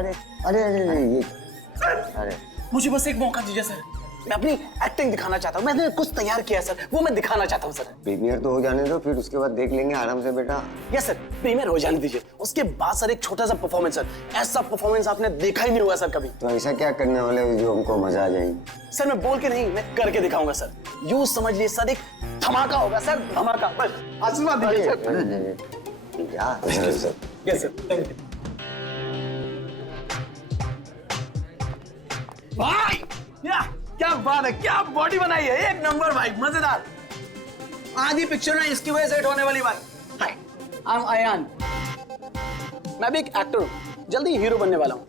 अरे अरे अरे ये अरे मुझे बस एक मौका दीजिए सर, मैं अपनी एक्टिंग दिखाना चाहता हूँ। मैंने कुछ तैयार किया सर, वो मैं दिखाना चाहता हूँ सर। प्रीमियर तो हो जाने दो, फिर उसके बाद देख लेंगे आराम से बेटा। यस सर, प्रीमियर हो जाने दीजिए, उसके बाद सर एक छोटा सा परफॉर्मेंस सर। ऐसा परफॉर्मेंस आपने देखा ही नहीं हुआ सर कभी। तो ऐसा क्या करने वाले हो जो हमको मजा आ जाएगी? सर मैं बोल के नहीं, मैं करके दिखाऊंगा सर। यूं समझ लिए सर, एक धमाका होगा सर, धमाका। बस आशीर्वाद दीजिए sir. Yes sir, thank you भाई। क्या बात है, क्या बॉडी बनाई है, एक नंबर भाई, मजेदार। आधी पिक्चर ना इसकी वजह से हिट होने वाली भाई। हाय, आई एम अयान, मैं भी एक एक्टर हूँ, जल्दी हीरो बनने वाला हूँ।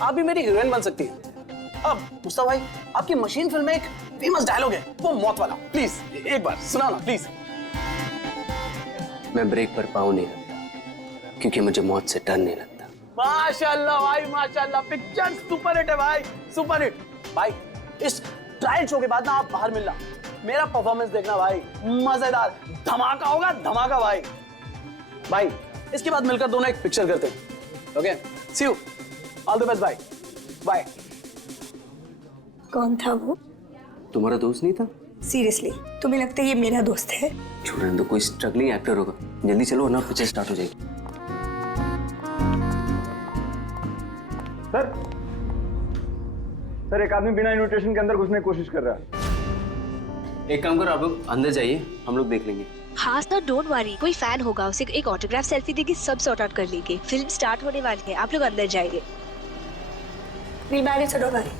आप भी मेरी हीरोइन बन सकती हैं। अब मुस्तफा भाई, आपकी मशीन फिल्म में एक फेमस डायलॉग है, वो मौत वाला। प्लीज एक बार सुना ना प्लीज। मैं ब्रेक पर पाँव नहीं रखता क्योंकि मुझे मौत से डर नहीं लगता। माशाल्लाह भाई माशाल्लाह, पिक्चर सुपर हिट है भाई, सुपर हिट। भाई इस ट्रायल शो के बाद ना आप बाहर मिलना, मेरा परफॉर्मेंस देखना भाई, मजेदार धमाका होगा, धमाका भाई। भाई इसके बाद मिलकर दोनों एक पिक्चर करते हैं। Okay, see you, all the best, bye bye. कौन था वो? तुम्हारा दोस्त नहीं था? सीरियसली तुम्हें लगता है ये मेरा दोस्त है? छोड़ने दो, कोई स्ट्रगलिंग एक्टर होगा। जल्दी चलो वरना पिक्चर स्टार्ट हो जाएगी। सर एक आदमी बिना इन्विटेशन के अंदर घुसने की कोशिश कर रहा है। एक काम करो, आप लोग अंदर जाइए, हम लोग देख लेंगे। हाँ सर, डोंट वरी, कोई फैन होगा, उसे एक ऑटोग्राफ सेल्फी देगी, सब सॉर्ट आउट कर लेंगे। फिल्म स्टार्ट होने वाली है, आप लोग अंदर जाइए। Will manage, so don't worry.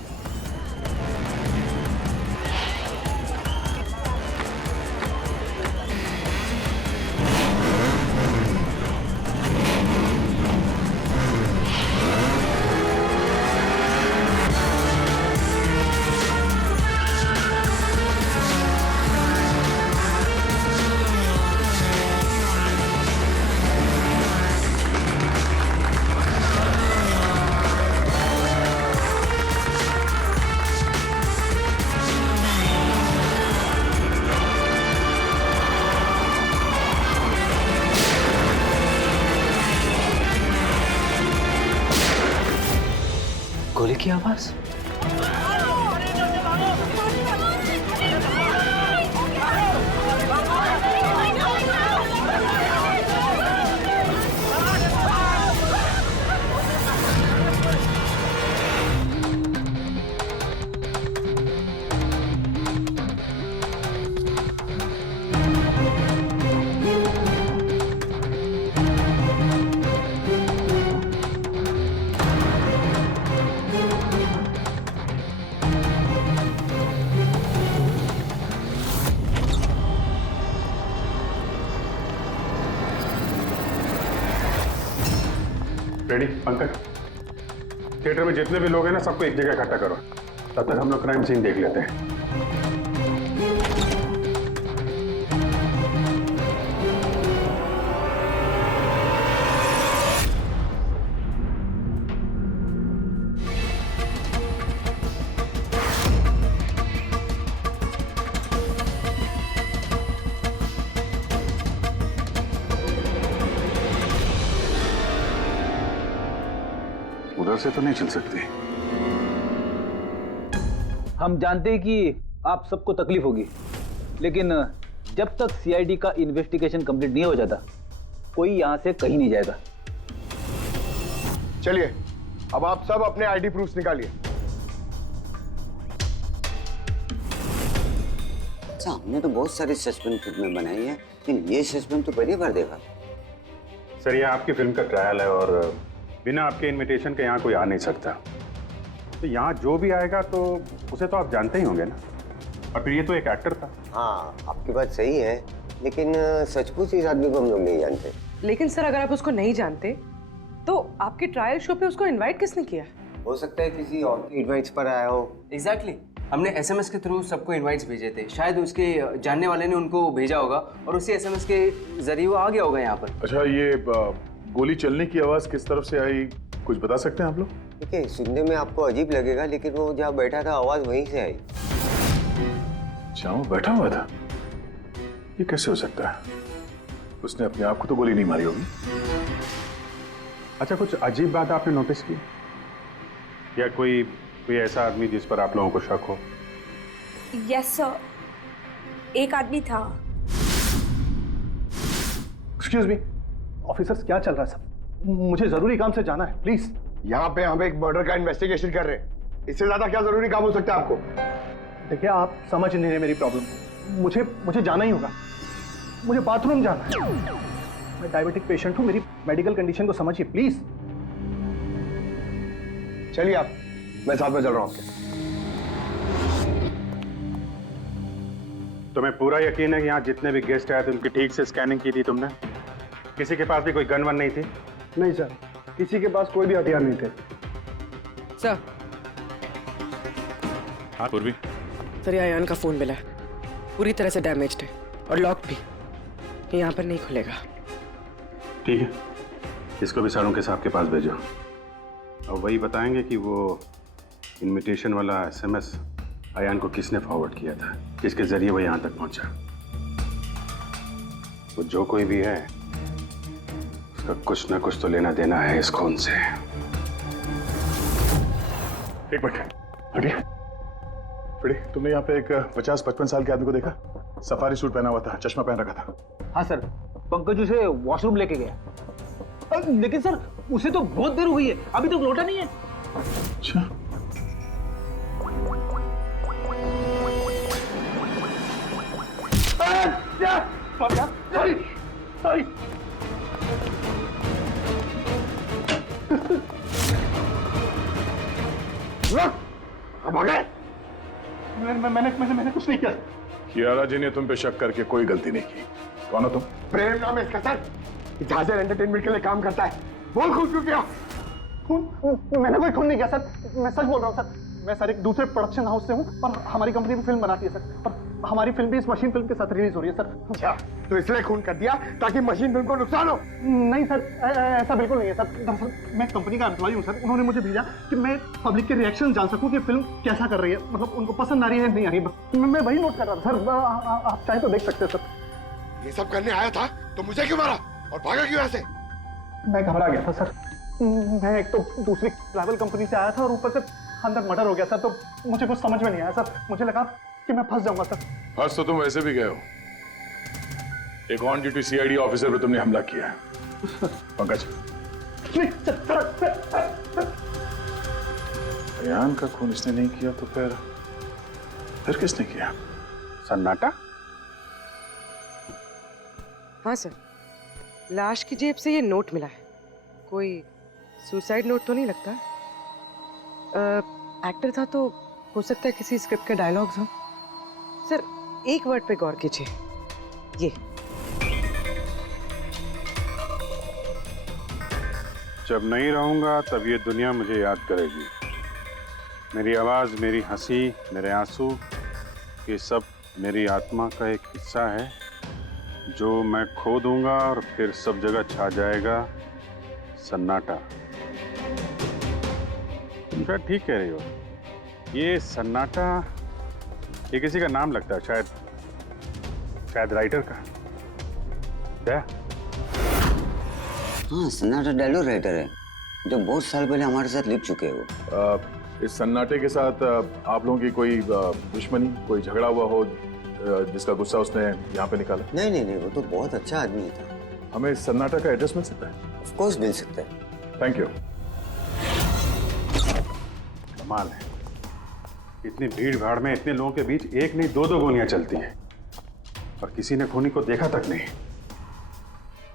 गोली की आवाज। रेडी पंकज, थिएटर में जितने भी लोग हैं ना, सबको एक जगह इकट्ठा करो। तब तक हम लोग क्राइम सीन देख लेते हैं। उधर से तो नहीं चल सकती। हम जानते हैं कि आप सबको तकलीफ होगी, लेकिन जब तक सीआईडी का इन्वेस्टिगेशन कंप्लीट नहीं हो जाता, कोई यहां से कहीं नहीं जाएगा। चलिए अब आप सब अपने आईडी प्रूफ्स निकालिए। अच्छा, हमने तो बहुत सारी सस्पेंस फिल्में बनाई है, लेकिन ये सस्पेंस तो पहली बार देखा। सर ये आपकी फिल्म का ट्रायल है और बिना आपके इनविटेशन के यहाँ कोई आ नहीं सकता, तो यहाँ जो भी आएगा तो उसे तो आप जानते ही होंगे ना, और फिर ये तो एक एक्टर था। हाँ, आपकी बात सही है, लेकिन सचमुच इस आदमी को हम लोग नहीं जानते। लेकिन सर अगर आप उसको नहीं जानते तो आपके ट्रायल शो पे उसको इनवाइट किसने किया? हो सकता है किसी और की इनवाइट्स पर आया हो। एग्जैक्टली हमने एसएमएस के थ्रू सबको इनवाइट्स भेजे थे, शायद उसके जानने वाले ने उनको भेजा होगा और उसी एसएमएस के जरिए वो आ गया होगा यहाँ पर। अच्छा, ये गोली चलने की आवाज किस तरफ से आई, कुछ बता सकते हैं आप लोग? देखिए, सुनने में आपको अजीब लगेगा, लेकिन वो जहाँ बैठा था आवाज वहीं से आई। जहाँ वो बैठा हुआ था? ये कैसे हो सकता है? उसने अपने आप को तो गोली नहीं मारी होगी। अच्छा, कुछ अजीब बात आपने नोटिस की, या कोई ऐसा आदमी जिस पर आप लोगों को शक हो? यस सर, एक आदमी था। एक्सक्यूज मी ऑफिसर्स, क्या चल रहा है सब? मुझे जरूरी काम से जाना है, प्लीज। यहाँ पे हम एक मर्डर का इन्वेस्टिगेशन कर रहे हैं, इससे ज्यादा क्या जरूरी काम हो सकता है आपको? देखिए, आप समझ नहीं रहे मेरी प्रॉब्लम। मुझे जाना ही होगा, मुझे बाथरूम जाना है। मैं डायबिटिक पेशेंट हूँ, मेरी मेडिकल कंडीशन को समझिए प्लीज। चलिए आप, मैं साथ में चल रहा हूँ आपके। तुम्हें पूरा यकीन है कि यहाँ जितने भी गेस्ट आए थे उनकी ठीक से स्कैनिंग की थी तुमने? किसी के पास भी कोई गन वन नहीं थी? नहीं सर, किसी के पास कोई भी हथियार नहीं थे। सर। हाँ पूर्वी। सर, अयान का फोन मिला है, पूरी तरह से डैमेज्ड है और लॉक भी, यहाँ पर नहीं खुलेगा। ठीक है, इसको भी सारों के साहब के पास भेजो और वही बताएंगे कि वो इनविटेशन वाला एसएमएस अयान को किसने फॉरवर्ड किया था, किसके जरिए वो यहाँ तक पहुंचा। वो जो कोई भी है उसका कुछ ना कुछ तो लेना देना है इस खून से। एक मिनट हटिए। फ्रेडी, तुमने यहाँ पे एक 50-55 साल के आदमी को देखा? सफारी सूट पहना हुआ था, चश्मा पहन रखा था। हाँ सर, पंकज उसे वॉशरूम लेके गया। लेकिन सर, उसे तो बहुत देर हो गई है, अभी तक लौटा नहीं है। अच्छा, सॉरी। अब आ गए? मैंने कुछ नहीं किया। कियारा जी ने तुम पे शक करके कोई गलती नहीं की। कौन हो तुम? प्रेम नाम है इसका सर, जहाजर एंटरटेनमेंट के लिए काम करता है। बोल खून क्यों किया? खून? मैंने कोई खून नहीं किया सर, मैं सच बोल रहा हूँ सर। मैं सर एक दूसरे प्रोडक्शन हाउस से हूँ और हमारी कंपनी भी फिल्म बनाती है सर, और हमारी फिल्म भी इस मशीन फिल्म के साथ रिलीज हो रही है सर। अच्छा, तो इसलिए खून कर दिया ताकि मशीन फिल्म को नुकसान हो? नहीं सर, ऐसा बिल्कुल नहीं है सर। दरअसल मैं कंपनी का एम्प्लॉय हूँ सर, उन्होंने मुझे भेजा कि मैं पब्लिक के रिएक्शन जान सकूँ कि फिल्म कैसा कर रही है, मतलब उनको पसंद आ रही है नहीं आ रही है। मैं वही नोट कर रहा था सर, आप चाहे तो देख सकते हैं सर। ये सब करने आया था तो मुझे क्यों मारा और भागा क्यों ऐसे? मैं घबरा गया था सर, मैं एक तो दूसरी ट्रैवल कंपनी से आया था और ऊपर से अंदर मर्डर हो गया सर, तो मुझे कुछ समझ में नहीं आया सर। मुझे लगा कि मैं फंस जाऊंगा सर। फंस तो तुम वैसे भी गए हो, एक ऑन ड्यूटी सीआईडी ऑफिसर पे तुमने हमला किया है। पंकज, नहीं सर। अयान का खून इसने नहीं किया तो फिर किसने किया? सन्नाटा? हाँ सर, लाश की जेब से ये नोट मिला है, कोई सुसाइड नोट तो नहीं लगता। एक्टर था तो हो सकता है किसी स्क्रिप्ट के डायलॉग्स हो। सर, एक वर्ड पे गौर कीजिए, ये जब नहीं रहूंगा तब ये दुनिया मुझे याद करेगी। मेरी आवाज, मेरी हंसी, मेरे आंसू, ये सब मेरी आत्मा का एक हिस्सा है जो मैं खो दूंगा और फिर सब जगह छा जाएगा सन्नाटा। तुम शायद ठीक कह रही हो, ये सन्नाटा ये किसी का नाम लगता है, शायद राइटर का। क्या? हाँ, सन्नाटा डायलॉग राइटर है जो बहुत साल पहले हमारे साथ लिख चुके हो। इस सन्नाटे के साथ आप लोगों की कोई दुश्मनी, कोई झगड़ा हुआ हो जिसका गुस्सा उसने यहाँ पे निकाला? नहीं, वो तो बहुत अच्छा आदमी था। हमें इस सन्नाटा का एड्रेस मिल सकता है? ऑफ कोर्स मिल सकता है। Thank you. कमाल है, इतनी भीड़ भाड़ में इतने लोगों के बीच एक नहीं दो गोलियां चलती हैं और किसी ने खूनी को देखा तक नहीं।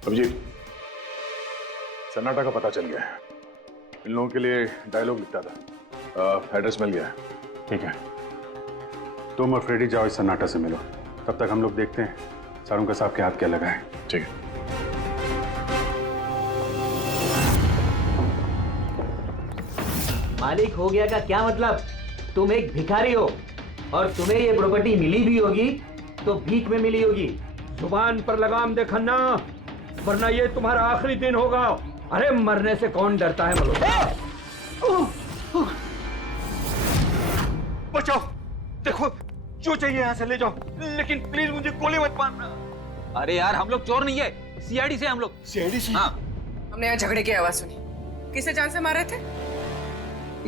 अभिजीत, सन्नाटा का पता चल गया है, इन लोगों के लिए डायलॉग लिखता था। एड्रेस मिल गया है। ठीक है, तुम और फ्रेडी जाओ इस सन्नाटा से मिलो, तब तक हम लोग देखते हैं सारुंका साहब के हाथ क्या लगा है। ठीक है। मालिक हो गया का क्या मतलब? तुम एक भिखारी हो और तुम्हें ये प्रॉपर्टी मिली भी होगी तो भीख में मिली होगी। जुबान पर लगाम दे खन्ना, वरना ये तुम्हारा आखिरी दिन होगा। अरे मरने से कौन डरता है मलो? बचाओ, देखो जो चाहिए यहाँ से ले जाओ, लेकिन प्लीज मुझे गोली मत मारना। अरे यार हम लोग चोर नहीं है, सीआईडी से हम लोग। सीआईडी से? हाँ। हमने यहाँ झगड़े की आवाज सुनी। किसे जान से मार रहे थे?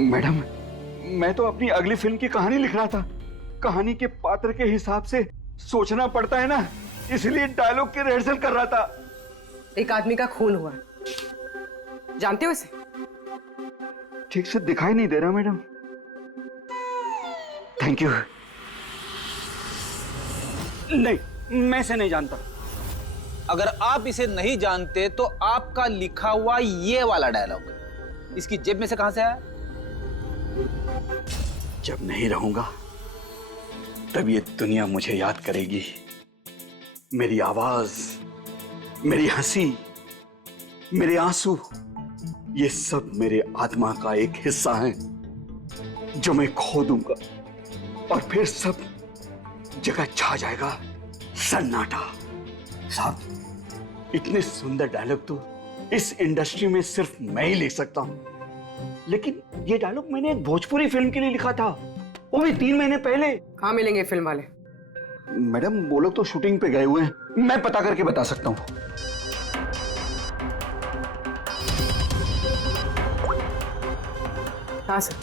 मैडम, मैं तो अपनी अगली फिल्म की कहानी लिख रहा था। कहानी के पात्र के हिसाब से सोचना पड़ता है ना, इसलिए डायलॉग की रिहर्सल कर रहा था। एक आदमी का खून हुआ, जानते हो इसे? ठीक से दिखाई नहीं दे रहा मैडम। Thank you. नहीं, मैं इसे नहीं जानता। अगर आप इसे नहीं जानते तो आपका लिखा हुआ ये वाला डायलॉग इसकी जेब में से कहां से आया? जब नहीं रहूंगा तब ये दुनिया मुझे याद करेगी। मेरी आवाज, मेरी हंसी, मेरे आंसू, ये सब मेरे आत्मा का एक हिस्सा है जो मैं खो दूंगा और फिर सब जगह छा जाएगा सन्नाटा। साहब, इतने सुंदर डायलॉग तो इस इंडस्ट्री में सिर्फ मैं ही लिख सकता हूं, लेकिन ये डायलॉग मैंने एक भोजपुरी फिल्म के लिए लिखा था, वो भी 3 महीने पहले। कहाँ मिलेंगे फिल्म वाले? मैडम वो लोग तो शूटिंग पे गए हुए हैं, मैं पता करके बता सकता हूँ। हाँ सर।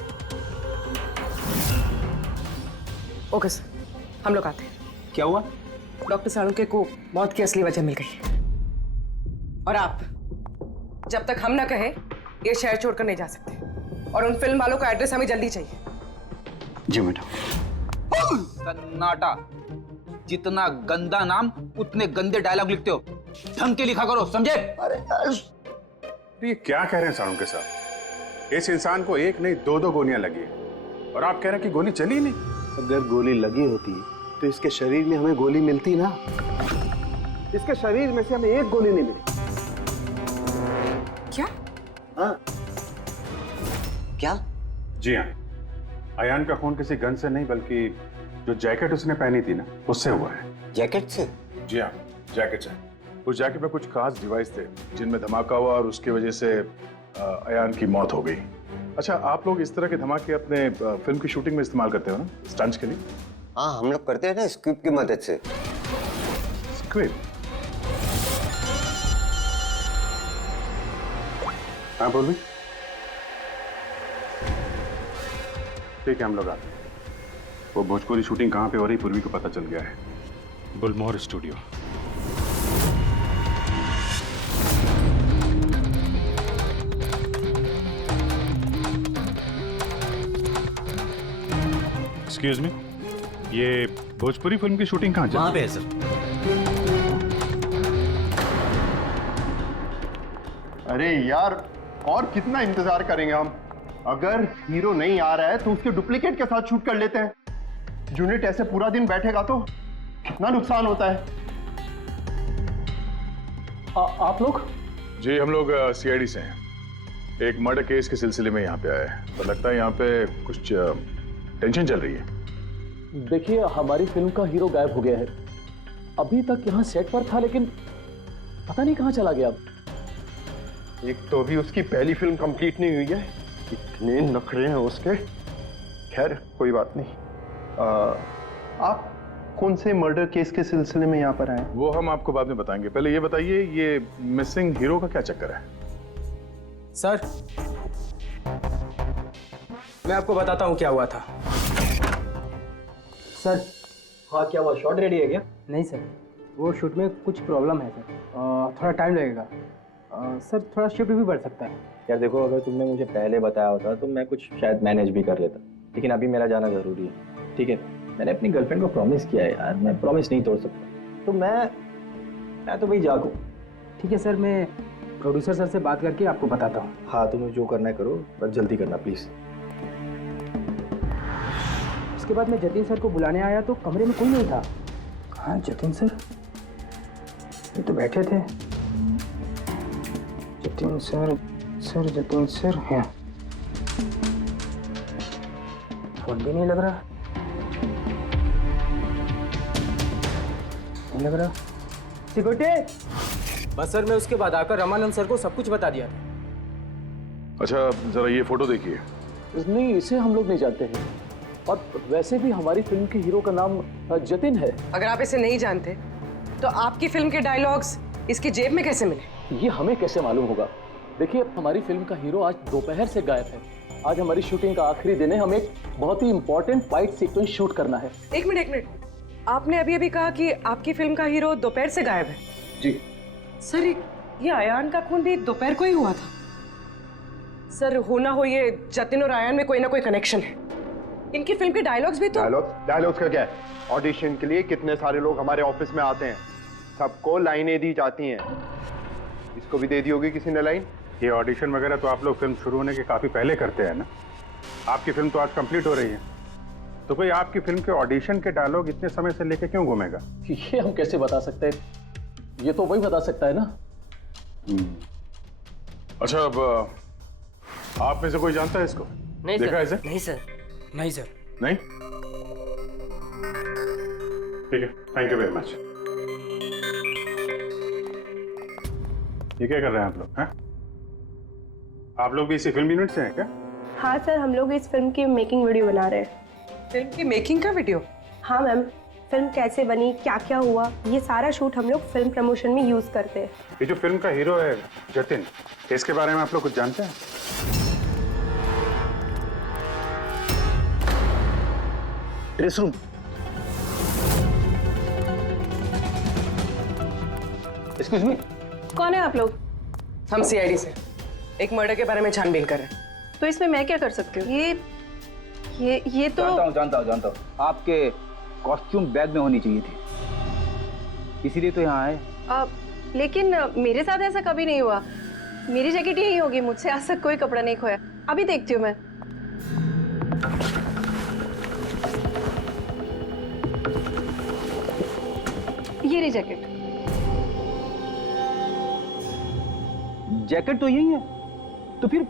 ओके सर, हम लोग आते हैं। क्या हुआ? डॉक्टर सालुंके को मौत की असली वजह मिल गई है और आप जब तक हम ना कहें ये शहर छोड़कर नहीं जा सकते, और उन फिल्म वालों का एड्रेस हमें जल्दी चाहिए। जी मैडम। सन्नाटा, जितना गंदा नाम उतने गंदे डायलॉग लिखते हो, ढंग के लिखा करो, समझे? ये क्या कह रहे हैं सारुंके साहब? इस इंसान को एक नहीं 2-2 गोलियां लगी है और आप कह रहे हैं कि गोली चली नहीं। अगर गोली लगी होती तो इसके शरीर में हमें गोली मिलती ना। इसके शरीर में से हमें एक गोली नहीं मिली। क्या? हाँ। क्या? जी हाँ, अयान का खून किसी गन से नहीं बल्कि जो जैकेट उसने पहनी थी ना उससे हुआ है। जैकेट से? जी हाँ, जैकेट से। उस जैकेट में कुछ खास डिवाइस थे जिनमें धमाका हुआ और उसकी वजह से अयान की मौत हो गई। अच्छा, आप लोग इस तरह के धमाके अपने फिल्म की शूटिंग में इस्तेमाल करते हो ना, स्टंट्स के लिए? हाँ, हम लोग करते हैं ना स्क्रिप्ट की मदद से। स्क्रिप्ट? हाँ बोल भी। ठीक है, हम लोग आते हैं। वो भोजपुरी शूटिंग कहाँ पे हो रही पूर्वी को पता चल गया है, बुलमोहर स्टूडियो। एक्सक्यूज मी, ये भोजपुरी फिल्म की शूटिंग कहाँ चल रही है? वहां पे है सर। अरे यार, और कितना इंतजार करेंगे हम? अगर हीरो नहीं आ रहा है तो उसके डुप्लीकेट के साथ शूट कर लेते हैं। यूनिट ऐसे पूरा दिन बैठेगा तो कितना नुकसान होता है। आप लोग? जी, हम लोग सीआईडी से हैं। एक मर्डर केस के सिलसिले में यहाँ पे आए हैं, तो लगता है यहाँ पे कुछ टेंशन चल रही है। देखिए, हमारी फिल्म का हीरो गायब हो गया है। अभी तक यहाँ सेट पर था, लेकिन पता नहीं कहाँ चला गया। एक तो अभी उसकी पहली फिल्म कंप्लीट नहीं हुई है, इतने नखरे हैं उसके। खैर कोई बात नहीं। आप कौन से मर्डर केस के सिलसिले में यहाँ पर आए? वो हम आपको बाद में बताएंगे, पहले ये बताइए ये मिसिंग हीरो का क्या चक्कर है? सर, मैं आपको बताता हूँ क्या हुआ था। सर, हाँ क्या हुआ? शॉट रेडी है क्या? नहीं सर, वो शूट में कुछ प्रॉब्लम है सर, थोड़ा टाइम लगेगा। सर, थोड़ा शिफ्ट भी बढ़ सकता है। यार देखो, अगर तुमने मुझे पहले बताया होता तो मैं कुछ शायद मैनेज भी कर लेता, लेकिन अभी मेरा जाना जरूरी है। ठीक है, मैंने अपनी गर्लफ्रेंड को प्रॉमिस किया है यार, मैं प्रॉमिस नहीं तोड़ सकता, तो मैं तो भाई जागू। ठीक है सर, मैं प्रोड्यूसर सर से बात करके आपको बताता हूँ। हाँ, तुम्हें जो करना है करो, बस जल्दी करना प्लीज। उसके बाद मैं जतिन सर को बुलाने आया तो कमरे में कोई नहीं था। हाँ जतिन सर, ये तो बैठे थे। जतिन सर हैं। फोन भी नहीं लग रहा, नहीं लग रहा। सिक्योरिटी। बस सर, मैं उसके बाद आकर रमानंद सर को सब कुछ बता दिया था। अच्छा जरा ये फोटो देखिए। नहीं, इसे हम लोग नहीं जानते हैं, और वैसे भी हमारी फिल्म के हीरो का नाम जतिन है। अगर आप इसे नहीं जानते तो आपकी फिल्म के डायलॉग्स इसकी जेब में कैसे मिले? ये हमें कैसे मालूम होगा? देखिए, हमारी फिल्म का हीरो आज दोपहर से गायब है। आज हमारी शूटिंग का आखिरी दिन है, हमें एक बहुत ही इंपॉर्टेंट फाइट सीक्वेंस शूट करना है। एक मिनट, आपने अभी कहा कि आपकी फिल्म का हीरो दोपहर से गायब है। जी सर, ये आयान का खून भी दोपहर को ही हुआ था। सर, हो ना हो ये जतिन और आयान में कोई ना कोई कनेक्शन है। इनकी फिल्म के डायलॉग्स भी तो। डायलॉग्स का क्या है? ऑडिशन के लिए कितने सारे लोग हमारे ऑफिस में आते हैं, सबको लाइनें दी जाती हैं। इसको भी दे दी होगी किसी ने लाइन। ये ऑडिशन वगैरह तो आप लोग फिल्म शुरू होने के काफ़ी पहले करते हैं ना। आपकी फिल्म तो आज कंप्लीट हो रही है, तो कोई आपकी फिल्म के ऑडिशन के डायलॉग इतने समय से लेके क्यों घूमेगा? ये हम कैसे बता सकते हैं? ये तो वही बता सकता है ना। अच्छा, अब आप में से कोई जानता है इसको? नहीं देखा सर। इसे? नहीं सर। नहीं सर। नहीं? ठीक है, थैंक यू वेरी मच। ये क्या कर रहे हैं आप लोग? हैं? आप लोग भी इसी फिल्म यूनिट से हैं क्या? हाँ सर, हम लोग इस फिल्म की मेकिंग वीडियो बना रहे हैं। फिल्म की मेकिंग का वीडियो? हाँ मैम, फिल्म कैसे बनी, क्या क्या हुआ, ये सारा शूट हम लोग फिल्म प्रमोशन में यूज करते हैं। ये जो फिल्म का हीरो है जतिन, इसके बारे में आप लोग कुछ जानते हैं? Dress room. एक्सक्यूज मी, कौन है आप लोग? हम सीआईडी से एक मर्डर के बारे में छानबीन कर रहे हैं। तो इसमें मैं क्या कर सकती हूँ? ये तो जानता हूँ। आपके कॉस्ट्यूम बैग में होनी चाहिए थी, इसीलिए तो यहाँ आए। लेकिन मेरे साथ ऐसा कभी नहीं हुआ। मेरी जैकेट यही होगी, मुझसे आज तक कोई कपड़ा नहीं खोया। अभी देखती हूँ मैं। ये रही जैकेट। जैकेट तो यही है, तो फिर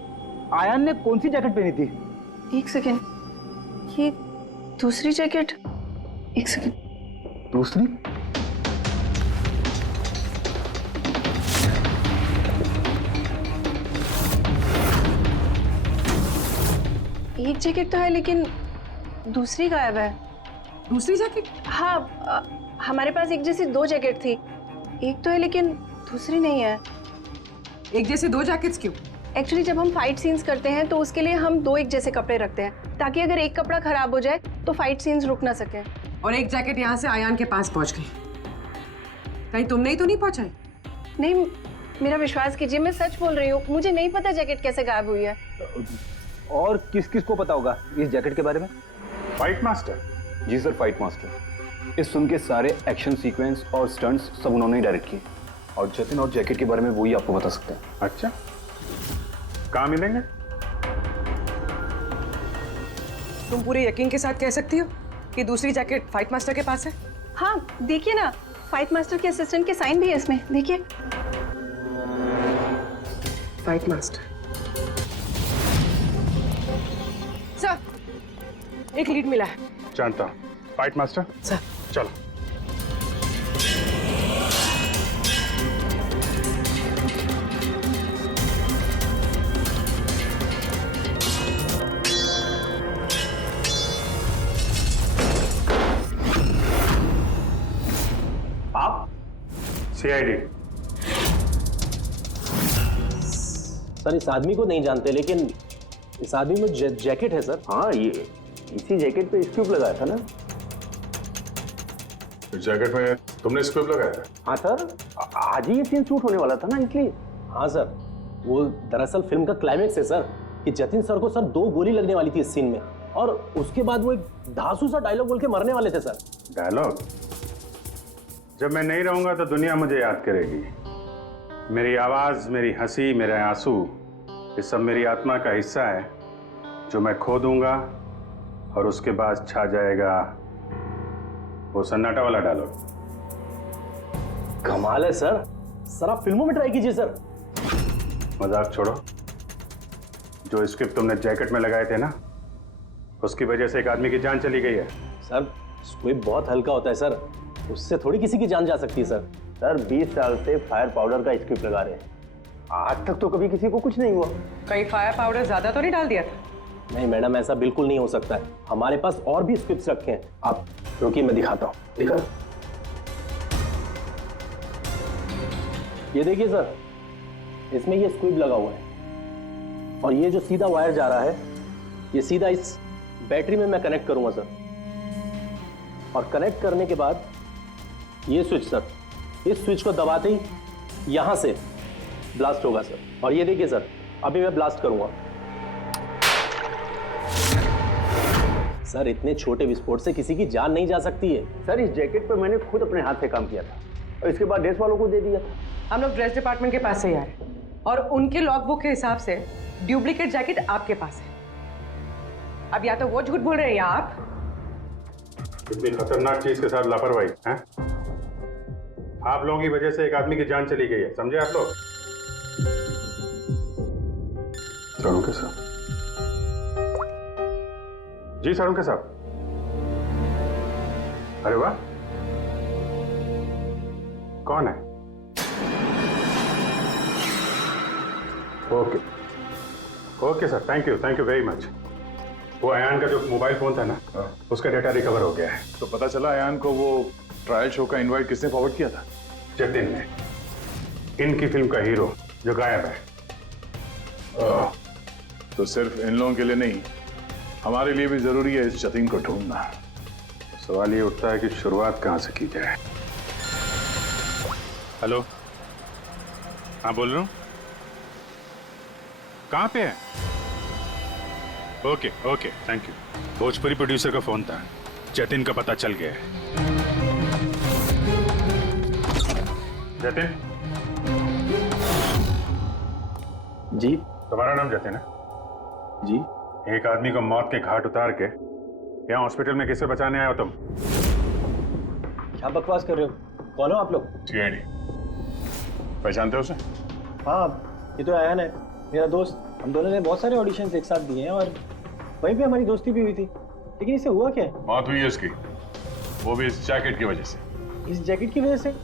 आयान ने कौन सी जैकेट पहनी थी? एक सेकेंड, ये दूसरी जैकेट। एक सेकेंड, दूसरी? एक जैकेट तो है लेकिन दूसरी गायब है। दूसरी जैकेट? हाँ, हमारे पास एक जैसी दो जैकेट थी। एक तो है लेकिन दूसरी नहीं है। एक जैसी दो जैकेट्स क्यों? एक्चुअली जब हम फाइट सीन्स करते हैं तो उसके लिए हम दो एक जैसे कपड़े रखते हैं, ताकि अगर एक कपड़ा खराब हो जाए तो फाइट सीन्स रुक ना सके। और एक जैकेट यहाँ से आयान के पास पहुँच गई, कहीं तुमने ही तो नहीं पहुँचाई? नहीं, मेरा विश्वास कीजिए, मैं सच बोल रही हूँ। मुझे नहीं पता जैकेट कैसे गायब हुई है। और किस किस को पता होगा इस जैकेट के बारे में? Fight master? जी सर, फाइट मास्टर। इस फिल्म के सारे एक्शन सीक्वेंस और स्टंट्स सब उन्होंने ही डायरेक्ट किए, और जतिन और जैकेट के बारे में वही आपको बता सकते हैं। अच्छा, कहाँ मिलेंगे? तुम पूरे यकीन के साथ कह सकती हो कि दूसरी जैकेट फाइट मास्टर के पास है? हाँ, देखिए ना, फाइट मास्टर के असिस्टेंट के साइन भी है इसमें, देखिए। Fight master. सर, एक लीड मिला है। जानता हूँ। Fight master? सर। चलो। आप? सीआईडी। सर, इस आदमी को नहीं जानते, लेकिन इस आदमी में जैकेट है सर। हाँ, ये इसी जैकेट पे स्क्यूब लगाया था ना। इस जैकेट में तुमने स्क्यूब लगाया था? हाँ सर, आज ही ये सीन शूट होने वाला था ना, इसलिए। हाँ सर, वो दरअसल फिल्म का क्लाइमेक्स है सर, कि जतिन सर को सर 2 गोली लगने वाली थी इस सीन में, और उसके बाद वो एक धांसू सा डायलॉग बोल के मरने वाले थे सर। डायलॉग? जब मैं नहीं रहूंगा तो दुनिया मुझे याद करेगी। मेरी आवाज, मेरी हंसी, मेरे आंसू, ये सब मेरी आत्मा का हिस्सा है जो मैं खो दूंगा और उसके बाद छा जाएगा वो सन्नाटा वाला डायलॉग। कमाल है सर। सर आप फिल्मों में ट्राई कीजिए सर। मजाक छोड़ो, जो स्क्रिप्ट तुमने जैकेट में लगाए थे ना, उसकी वजह से एक आदमी की जान चली गई है। सर स्क्विब बहुत हल्का होता है सर, उससे थोड़ी किसी की जान जा सकती है सर। सर 20 साल से फायर पाउडर का स्क्रिप्ट लगा रहे हैं, आज तक तो कभी किसी को कुछ नहीं हुआ। कहीं फायर पाउडर ज्यादा तो नहीं डाल दिया था? नहीं मैडम, ऐसा बिल्कुल नहीं हो सकता है। हमारे पास और भी स्क्रिप्ट्स रखे हैं। आप रुकिए, मैं दिखाता हूँ। देखो ये देखिए सर, इसमें ये स्क्विब लगा हुआ है और ये जो सीधा वायर जा रहा है ये सीधा इस बैटरी में मैं कनेक्ट करूंगा सर। और कनेक्ट करने के बाद ये स्विच सर, इस स्विच को दबाते ही यहां से ब्लास्ट होगा सर। और ये देखिए सर, अभी मैं ब्लास्ट करूंगा सर। इतने छोटे विस्फोट से किसी की जान नहीं जा सकती है सर। इस जैकेट पर मैंने खुद अपने हाथ से काम किया था और इसके बाद ड्रेस वालों को दे दिया था। हम लोग ड्रेस डिपार्टमेंट के पास से ही आ रहे हैं और उनके लॉग बुक के हिसाब से डुप्लीकेट जैकेट आपके पास है। अब या तो वो झूठ बोल रहे हैं या आप। इतनी खतरनाक चीज के साथ लापरवाही है? आप लोगों की वजह से एक आदमी की जान चली गई है, समझे आप लोग? सारुण साहब जी, सारुण साहब। अरे वाह, कौन है? Okay okay sir, thank you very much. वो अयान का जो मोबाइल फोन था ना, उसका डेटा रिकवर हो गया है। तो पता चला अयान को वो ट्रायल शो का इनवाइट किसने फॉरवर्ड किया था? जतिन ने, इनकी फिल्म का हीरो जो गायब है। तो सिर्फ इन लोगों के लिए नहीं, हमारे लिए भी जरूरी है इस जतिन को ढूंढना। सवाल ये उठता है कि शुरुआत कहां से की जाए। हेलो, हाँ बोल रहा हूँ। कहाँ पे है? Okay okay, thank you. Bhojpuri producer का फोन था, जतिन का पता चल गया है। जतिन जी, तुम्हारा नाम जतिन है? जी। एक आदमी को मौत के घाट उतार के यहाँ हॉस्पिटल में किससे बचाने आए हो तुम? क्या बकवास कर रहे हो? कौन हो आप लोग? सीआईडी। पहचानते हो उसे? हाँ, ये तो अयान है, मेरा दोस्त। हम दोनों ने बहुत सारे ऑडिशंस एक साथ दिए हैं और वहीं पे हमारी दोस्ती भी हुई थी। लेकिन इसे हुआ क्या है? मौत हुई है उसकी, वो भी इस जैकेट की वजह से। इस जैकेट की वजह से?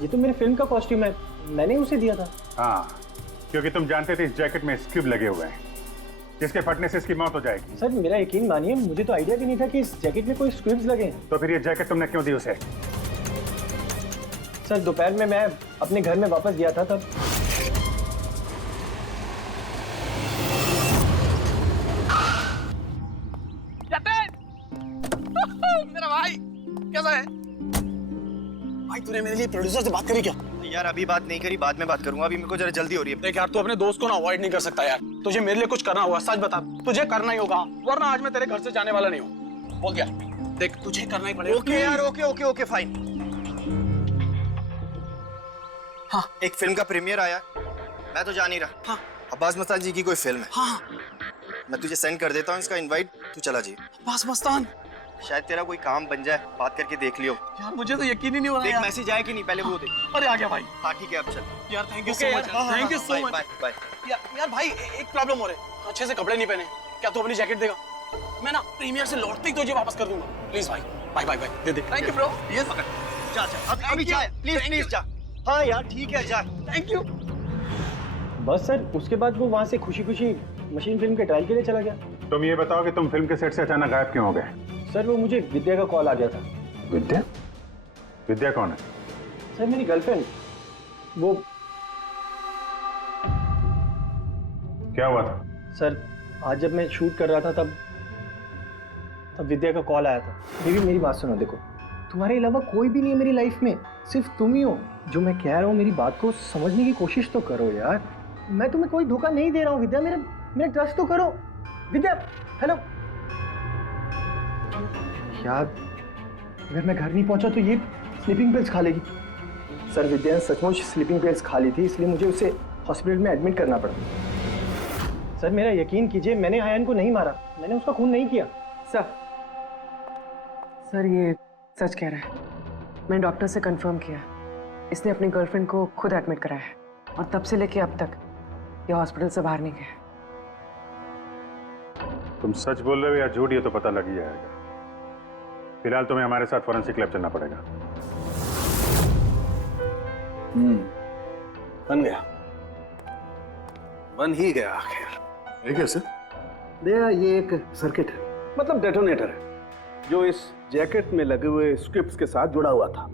ये तो मेरी फिल्म का कॉस्ट्यूम है, मैंने उसे दिया था। हाँ, क्योंकि तुम जानते थे इस जैकेट में स्क्यूब लगे हुए हैं, जिसके फटने से इसकी मौत हो जाएगी। सर मेरा यकीन मानिए, मुझे तो आइडिया भी नहीं था कि इस जैकेट में कोई स्क्विब्स लगे हैं। तो फिर ये जैकेट तुमने क्यों दी उसे? सर दोपहर में मैं अपने घर में वापस गया था, तब मेरा भाई कैसा है? भाई तूने मेरे लिए प्रोड्यूसर से बात करी क्या? यार अभी बात नहीं करी, बाद में बात करूंगा। अभी मेरे को जरा जल्दी हो रही है। देख यार, तू अपने दोस्त को ना अवॉइड नहीं कर सकता यार। तुझे मेरे लिए कुछ करना होगा, सच बता। तुझे करना ही होगा, वरना आज मैं तेरे घर से जाने वाला नहीं हूँ। बोल दिया। देख तुझे करना ही पड़ेगा। ओके यार, ओके ओके ओके फाइन। हाँ, एक फिल्म का प्रीमियर आया, मैं तो जा नहीं रहा। हाँ, अब्बास मस्तान जी की कोई फिल्म है। हाँ, मैं तुझे सेंड कर देता हूँ इसका इनवाइट, तू चला जी। अब्बास मस्तान, शायद तेरा कोई काम बन जाए, बात करके देख लियो। यार मुझे तो यकीन ही नहीं हो रहा। देख मैसेज आया कि नहीं, पहले वो देख। अरे आ गया भाई। हाँ ठीक है, अब चल। यार thank you so much, thank you so much. Bye bye. यार भाई एक प्रॉब्लम हो रही है, अच्छे से कपड़े नहीं पहने। क्या तू अपनी जैकेट देगा? मैं ना प्रीमियर से लौटते ही तुझे वापस कर दूंगा। प्लीज भाई, बाय बाय बाय, दे दे। Thank you bro. यस पकड़, जा जा अभी जा, प्लीज प्लीज जा। हाँ यार ठीक है, जा। Thank you. बस सर, उसके बाद वो वहाँ से खुशी खुशी मशीन फिल्म के ट्रायल के लिए चला गया। तुम ये बताओ कि तुम फिल्म के सेट से अचानक गायब क्यों हो गए? सर वो मुझे विद्या का कॉल आ गया था। विद्या? विद्या कौन है? सर मेरी गर्लफ्रेंड। वो क्या हुआ था? सर आज जब मैं शूट कर रहा था तब विद्या का कॉल आया था। बेबी मेरी बात सुनो, देखो तुम्हारे अलावा कोई भी नहीं है मेरी लाइफ में, सिर्फ तुम ही हो। जो मैं कह रहा हूँ मेरी बात को समझने की कोशिश तो करो यार। मैं तुम्हें कोई धोखा नहीं दे रहा हूँ विद्या, मेरा ट्रस्ट तो करो। विद्या हेलो। यार अगर मैं घर नहीं पहुंचा तो ये स्लीपिंग पिल्स खा लेगी। सर विद्या ने सचमुच स्लीपिंग पिल्स खा ली थी, इसलिए मुझे उसे हॉस्पिटल में एडमिट करना पड़ा। सर मेरा यकीन कीजिए, मैंने अयान को नहीं मारा, मैंने उसका खून नहीं किया। सर ये सच कह रहा है। मैंने डॉक्टर से कंफर्म किया, इसने अपनी गर्लफ्रेंड को खुद एडमिट कराया है और तब से लेके अब तक ये हॉस्पिटल से बाहर नहीं गया। तुम सच बोल रहे हो या झूठ, ये तो पता लग ही जाएगा। फिलहाल तुम्हें हमारे साथ फॉरेंसिक लैब चलना पड़ेगा। बन ही गया आखिर। ये कैसे? भैया ये एक सर्किट है, मतलब डेटोनेटर है, जो इस जैकेट में लगे हुए स्ट्रिप्स के साथ जुड़ा हुआ था।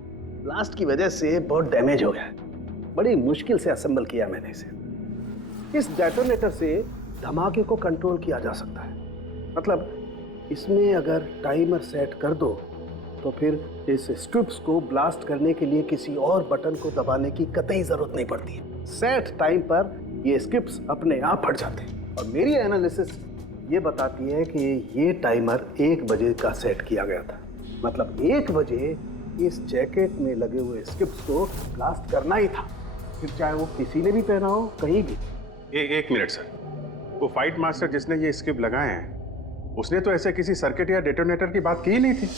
ब्लास्ट की वजह से बहुत डैमेज हो गया है। बड़ी मुश्किल से असेंबल किया मैंने इसे। इस डेटोनेटर से धमाके को कंट्रोल किया जा सकता है। मतलब इसमें अगर टाइमर सेट कर दो तो फिर इस स्ट्रिप्स को ब्लास्ट करने के लिए किसी और बटन को दबाने की कतई जरूरत नहीं पड़ती। सेट टाइम पर ये स्ट्रिप्स अपने आप फट जाते हैं। और मेरी एनालिसिस ये बताती है कि ये टाइमर 1 बजे का सेट किया गया था। मतलब 1 बजे इस जैकेट में लगे हुए स्ट्रिप्स को ब्लास्ट करना ही था, फिर चाहे वो किसी ने भी पहना हो, कहीं भी। एक मिनट सर, वो फाइट मास्टर जिसने ये स्क्रिप्ट लगाए हैं, उसने तो ऐसे किसी सर्किट या डेटोनेटर की बात की ही नहीं थी।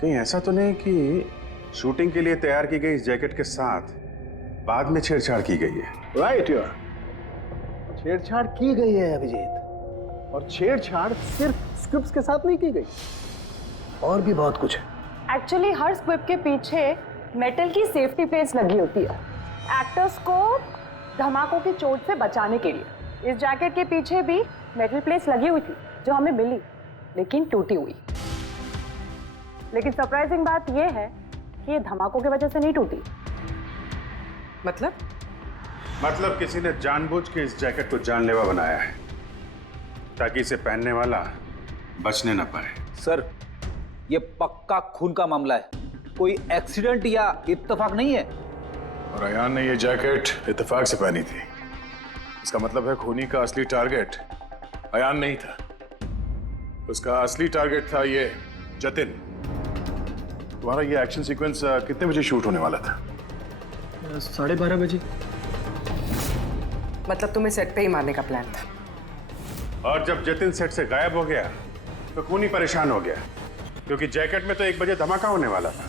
कहीं ऐसा तो नहीं कि शूटिंग के लिए तैयार की गई इस जैकेट के साथ बाद में छेड़छाड़ की गई है? राइट यार, छेड़छाड़ की गई है अभिजीत, और छेड़छाड़ सिर्फ स्क्रिप्ट्स के साथ नहीं की गई, और भी बहुत कुछ है। एक्चुअली हर स्क्रिप्ट के पीछे मेटल की सेफ्टी प्लेट्स लगी होती है, एक्टर्स को धमाकों की चोट से बचाने के लिए। इस जैकेट के पीछे भी मेटल प्लेट्स लगी हुई थी जो हमें मिली, लेकिन टूटी हुई। लेकिन सरप्राइजिंग बात यह है कि ये धमाकों की वजह से नहीं टूटी। मतलब किसी ने जानबूझ के इस जैकेट को जानलेवा बनाया है ताकि इसे पहनने वाला बचने न पाए। सर ये पक्का खून का मामला है, कोई एक्सीडेंट या इत्तेफाक नहीं है। और अयान ने ये जैकेट इत्तेफाक से पहनी थी। इसका मतलब है खूनी का असली टारगेट अयान नहीं था, उसका असली टारगेट था ये जतिन। तुम्हारा ये एक्शन सीक्वेंस कितने बजे शूट होने वाला था? 12:30 बजे। मतलब तुम्हें सेट पे ही मारने का प्लान था? और जब जतिन सेट से गायब हो गया तो खूनी परेशान हो गया, क्योंकि जैकेट में तो 1 बजे धमाका होने वाला था।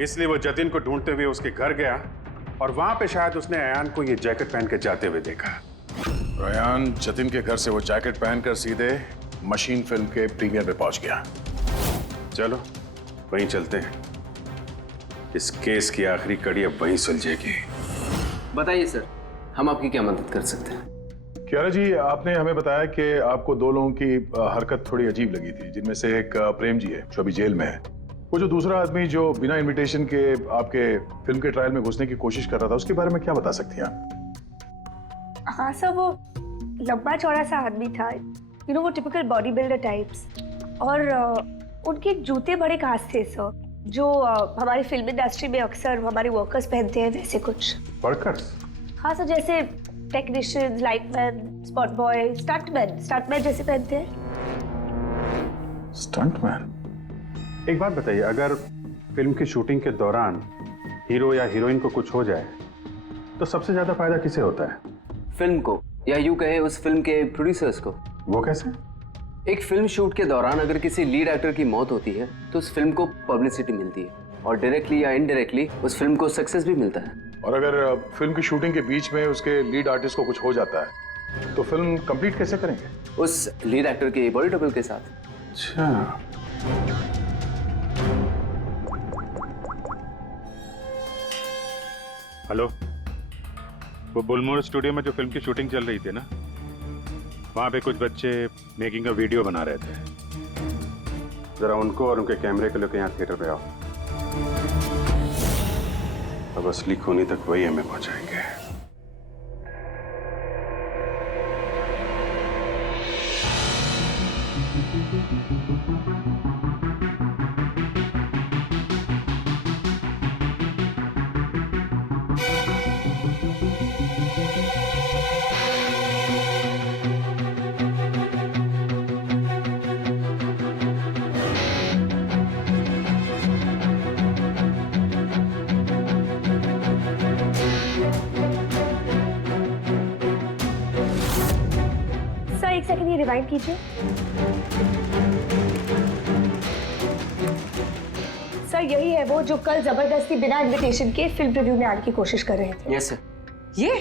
इसलिए वो जतिन को ढूंढते हुए उसके घर गया और वहां पे शायद उसने अयान को ये जैकेट पहन के जाते हुए देखा। अयान जतिन के घर से वो जैकेट पहनकर सीधे मशीन फिल्म के प्रीमियर में पहुंच गया। चलो वहीं चलते हैं, इस केस की आखिरी कड़ी अब वहीं सुलझेगी। बताइए सर, हम आपकी क्या मदद कर सकते हैं? कियारा जी, आपने हमें बताया कि आपको 2 लोगों की हरकत थोड़ी अजीब लगी थी, जिनमें से एक प्रेम जी है जो अभी जेल में है। वो जो दूसरा आदमी जो बिना इनविटेशन के आपके फिल्म के ट्रायल में घुसने की कोशिश कर रहा था, उसके बारे में क्या बता सकती हैं आप? हाँ सर, वो लंबा चौड़ा सा आदमी था, वो टिपिकल बॉडी बिल्डर टाइप्स। और उनके जूते बड़े खास थे सर, जो हमारी फिल्म इंडस्ट्री में अक्सर हमारे वर्कर्स पहनते हैं, वैसे कुछ। वर्कर्स? हाँ सर, जैसे technician, lightman, spot boy, stuntman जैसे पहनते हैं। स्टंटमैन? एक बात बताइए, अगर फिल्म की शूटिंग के दौरान हीरो या हीरोइन को कुछ हो जाए तो सबसे ज्यादा फायदा किसे होता है? फिल्म को, या यूं कहे उस फिल्म के प्रोड्यूसर्स को। वो कैसे? एक फिल्म शूट के दौरान अगर किसी लीड एक्टर की मौत होती है तो उस फिल्म को पब्लिसिटी मिलती है और डायरेक्टली या इनडायरेक्टली उस फिल्म को सक्सेस भी मिलता है। और अगर फिल्म की शूटिंग के बीच में उसके लीड आर्टिस्ट को कुछ हो जाता है तो फिल्म कंप्लीट कैसे करेंगे? उस लीड एक्टर के बॉडी डबल के साथ। अच्छा, हेलो, वो बुलमोर स्टूडियो में जो फिल्म की शूटिंग चल रही थी ना, वहाँ पे कुछ बच्चे मेकिंग का वीडियो बना रहे थे। जरा उनको और उनके कैमरे को लेकर यहाँ थिएटर पे आओ। अब असली खूनी तक वही हमें पहुँचाएंगे। रिवाइंड कीजिए। सर यही है वो जो कल जबरदस्ती बिना इनविटेशन के फिल्म रिव्यू में आने की कोशिश कर रहे थे। Yes sir. ये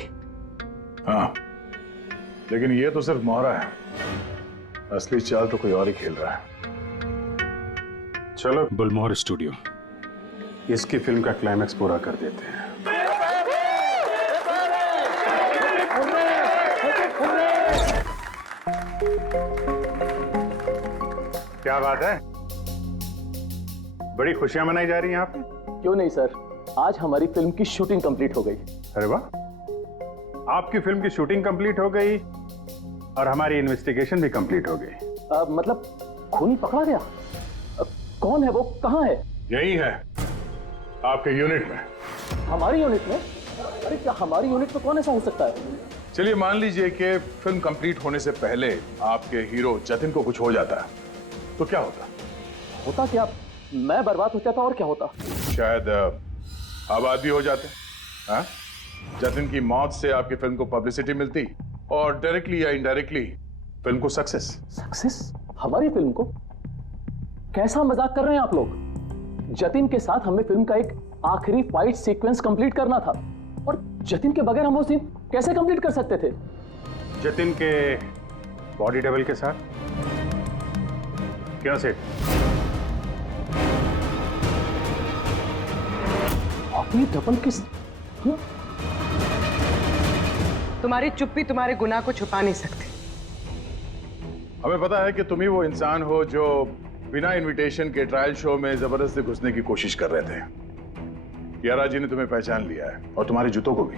हाँ, लेकिन ये तो सिर्फ मोहरा है, असली चाल तो कोई और ही खेल रहा है। चलो बुलमोहर स्टूडियो, इसकी फिल्म का क्लाइमैक्स पूरा कर देते हैं। क्या बात है, बड़ी खुशियां मनाई जा रही हैं आप? क्यों नहीं सर, आज हमारी फिल्म की शूटिंग कंप्लीट हो गई। अरे वाह, आपकी फिल्म की शूटिंग कंप्लीट हो गई और हमारी इन्वेस्टिगेशन भी कंप्लीट हो गई। मतलब खूनी पकड़ा गया? कौन है वो, कहाँ है? यही है आपके यूनिट में। हमारी यूनिट में? अरे क्या हमारी यूनिट में कौन ऐसा हो सकता है? चलिए मान लीजिए कि फिल्म कंप्लीट होने से पहले आपके हीरो जतिन को कुछ हो जाता है, तो क्या होता? होता क्या? मैं बर्बाद हो जाता और क्या होता? शायद आबाद भी हो जाते। हाँ? जतिन की मौत से आपकी फिल्म को पब्लिसिटी मिलती और डायरेक्टली या इनडायरेक्टली फिल्म को सक्सेस। सक्सेस? हमारी फिल्म को? कैसा मजाक कर रहे हैं आप लोग? जतिन के साथ हमें फिल्म का एक आखिरी फाइट सीक्वेंस कंप्लीट करना था और जतिन के बगैर हम वो सीन कैसे कंप्लीट कर सकते थे? जतिन के बॉडी डबल के साथ? क्या सेठ? बॉडी डबल किस? तुम्हारी चुप्पी तुम्हारे गुनाह को छुपा नहीं सकती। हमें पता है कि तुम ही वो इंसान हो जो बिना इनविटेशन के ट्रायल शो में जबरदस्ती घुसने की कोशिश कर रहे थे। यारा जी ने तुम्हें पहचान लिया है और तुम्हारे जूतों को भी।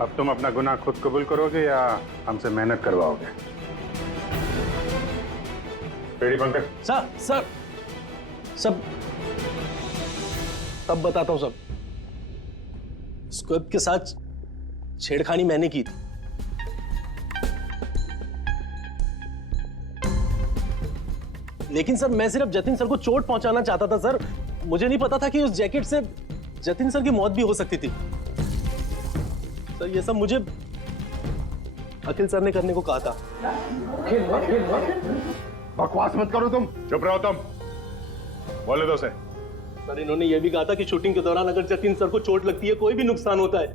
अब तुम अपना गुनाह खुद कबूल करोगे या हमसे मेहनत करवाओगे? पेड़ी पंकज। सर सब तब बताता हूं। सब स्क्रिप्ट के साथ छेड़खानी मैंने की थी। लेकिन सर मैं सिर्फ जतिन सर को चोट पहुंचाना चाहता था सर। मुझे नहीं पता था कि उस जैकेट से जतिन सर की मौत भी हो सकती थी। सर ये सब मुझे अखिल सर ने करने को कहा था। बकवास मत करो तुम। चुप रहो तुम। बोले दो से। सर इन्होंने ये भी कहा था कि शूटिंग के दौरान अगर जतिन सर को चोट लगती है, कोई भी नुकसान होता है,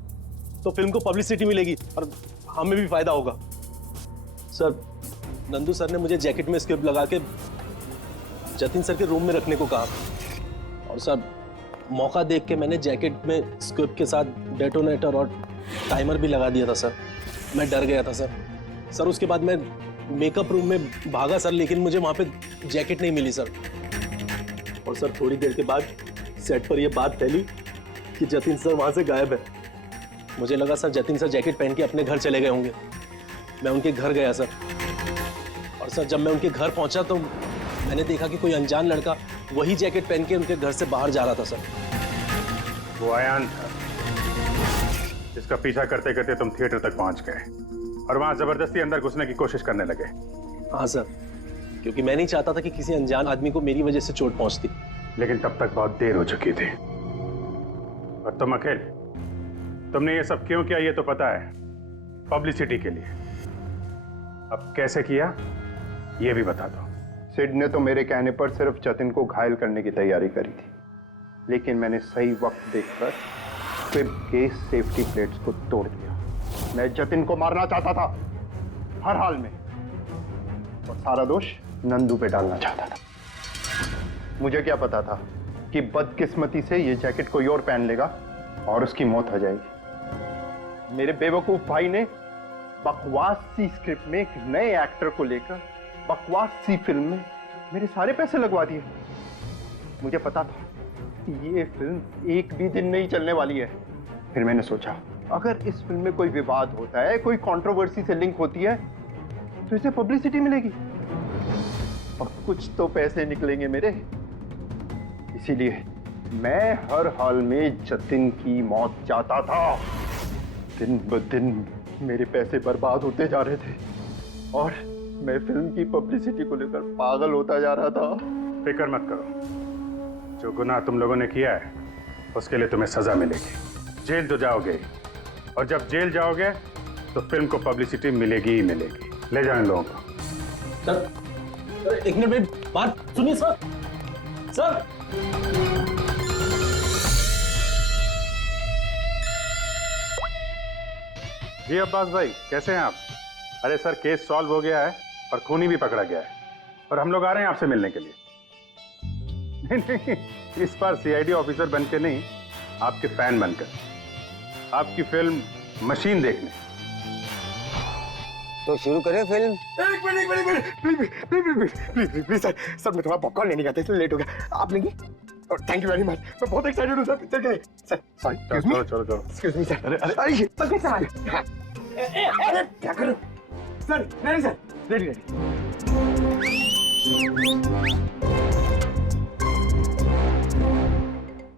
तो फिल्म को पब्लिसिटी मिलेगी और हमें भी फायदा होगा। सर नंदू सर ने मुझे जैकेट में स्क्रिप्ट लगा के जतिन सर के रूम में रखने को कहा और सर मौका देख के मैंने जैकेट में स्क्रिप्ट के साथ डेटोनेटर और टाइमर भी लगा दिया था सर। मैं डर गया था सर। उसके बाद मैं मेकअप रूम में भागा सर, लेकिन मुझे वहां पे जैकेट नहीं मिली सर। और सर थोड़ी देर के बाद सेट पर यह बात फैली कि जतिन सर वहां से गायब है। मुझे लगा सर जतिन सर जैकेट पहन के अपने घर चले गए होंगे। मैं उनके घर गया सर और सर जब मैं उनके घर पहुंचा तो मैंने देखा कि कोई अनजान लड़का वही जैकेट पहन के उनके घर से बाहर जा रहा था सर। वो अयान था जिसका पीछा करते करते तुम थिएटर तक पहुंच गए और वहां जबरदस्ती अंदर घुसने की कोशिश करने लगे। हाँ सर, क्योंकि मैं नहीं चाहता था कि किसी अनजान आदमी को मेरी वजह से चोट पहुंचती। लेकिन तब तक बहुत देर हो चुकी थी। और तुम अखिल, तुमने ये सब क्यों किया ये तो पता है, पब्लिसिटी के लिए। अब कैसे किया ये भी बता दो। सिड ने तो मेरे कहने पर सिर्फ जतिन को घायल करने की तैयारी करी थी, लेकिन मैंने सही वक्त देखकर फिर के सेफ्टी प्लेट्स को तोड़ दिया। मैं जतिन को मारना चाहता था हर हाल में, और सारा दोष नंदू पे डालना चाहता था। मुझे क्या पता था कि बदकिस्मती से ये जैकेट कोई और पहन लेगा और उसकी मौत हो जाएगी। मेरे बेवकूफ भाई ने बकवास सी स्क्रिप्ट में एक नए एक्टर को लेकर बकवास सी फिल्म में मेरे सारे पैसे लगवा दिए। मुझे पता था कि ये फिल्म एक भी दिन नहीं चलने वाली है। फिर मैंने सोचा अगर इस फिल्म में कोई विवाद होता है, कोई कंट्रोवर्सी से लिंक होती है, तो इसे पब्लिसिटी मिलेगी और कुछ तो पैसे निकलेंगे मेरे। इसीलिए मैं हर हाल में जतिन की मौत चाहता था। दिन ब दिन मेरे पैसे बर्बाद होते जा रहे थे और मैं फिल्म की पब्लिसिटी को लेकर पागल होता जा रहा था। फिक्र मत करो, जो गुनाह तुम लोगों ने किया है उसके लिए तुम्हें सजा मिलेगी। जेल तो जाओगे, और जब जेल जाओगे तो फिल्म को पब्लिसिटी मिलेगी ही मिलेगी। ले जाओ इन लोगों को। सर एक मिनट मेरी बात सुनिए सर। सर जी अब्बास भाई, कैसे हैं आप? अरे सर, केस सॉल्व हो गया है और खूनी भी पकड़ा गया है और हम लोग आ रहे हैं आपसे मिलने के लिए। नहीं, इस बार सीआईडी ऑफिसर बनके नहीं, आपके फैन बनकर, आपकी फिल्म मशीन देखने। तो शुरू करें फिल्म? एक मिनट प्लीज सर मैं थोड़ा पॉपकॉर्न लेने गया था इसलिए लेट हो गया। आप लेंगे? थैंक यू वेरी मच, मैं बहुत एक्साइटेड हूँ सर पिक्चर के लिए। सर सॉरी, चलो एक्सक्यूज मी सर। अरे क्या करूँ सर? नहीं सर, रेडी।